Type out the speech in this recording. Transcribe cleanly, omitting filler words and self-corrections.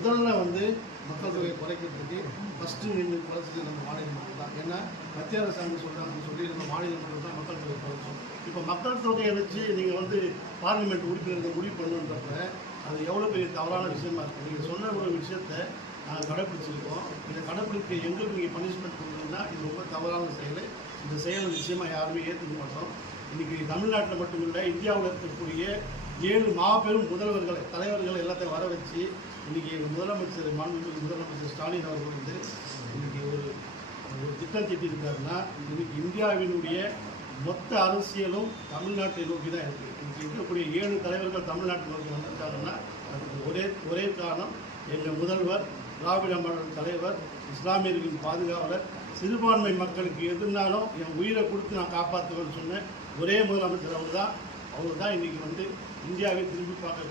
முதல்ல வந்து மக்கள் தொகையை குறைக்கிறதுக்கு ஃபஸ்ட்டு நின்று குறைச்சது நம்ம மாநிலம் தான். ஏன்னா மத்திய அரசாங்கம் சொல்கிறாங்கன்னு சொல்லி நம்ம மாநிலம் தான் மக்கள் தொகை குறைச்சோம். இப்போ மக்கள் தொகையை வச்சு நீங்கள் வந்து பார்லிமெண்ட் உறுப்பினர்கள் முடிவு பண்ணுன்றப்ப அது எவ்வளோ பெரிய தவறான விஷயமா இருக்குது. நீங்கள் சொன்ன ஒரு விஷயத்தை நாங்கள் கடைப்பிடிச்சிருக்கோம். இதை கடைப்பிடிக்க எங்களுக்கு நீங்கள் பனிஷ்மெண்ட் கொடுத்தீங்கன்னா இது ரொம்ப தவறான செயல். இந்த செயலை நிச்சயமாக யாருமே ஏற்றுக்க மாட்டோம். இன்றைக்கி தமிழ்நாட்டில் மட்டும் இல்லை, இந்தியாவில் இருக்கக்கூடிய 7 மாபெரும் முதல்வர்களை தலைவர்களை எல்லாத்தையும் வர வச்சு இன்றைக்கி முதலமைச்சர் மாண்புமிகு முதலமைச்சர் ஸ்டாலின் அவர்கள் வந்து இன்றைக்கி ஒரு திட்டம் தீட்டியிருக்காருன்னா இன்றைக்கி இந்தியாவினுடைய மொத்த அரசியலும் தமிழ்நாட்டை நோக்கி தான் இருக்குது. இன்றைக்கி இருக்கக்கூடிய 7 தலைவர்கள் தமிழ்நாட்டை நோக்கி வந்திருக்காங்கன்னா அதுக்கு ஒரே காரணம் எங்கள் முதல்வர், திராவிட மாடல் தலைவர், இஸ்லாமியர்களின் பாதுகாவலர், சிறுபான்மை மக்களுக்கு எதுனாலும் என் உயிரை கொடுத்து நான் காப்பாற்றுவேன்னு சொன்னேன் ஒரே முதலமைச்சர் அவர் தான் இன்றைக்கி வந்து இந்தியாவை திரும்பி பார்க்க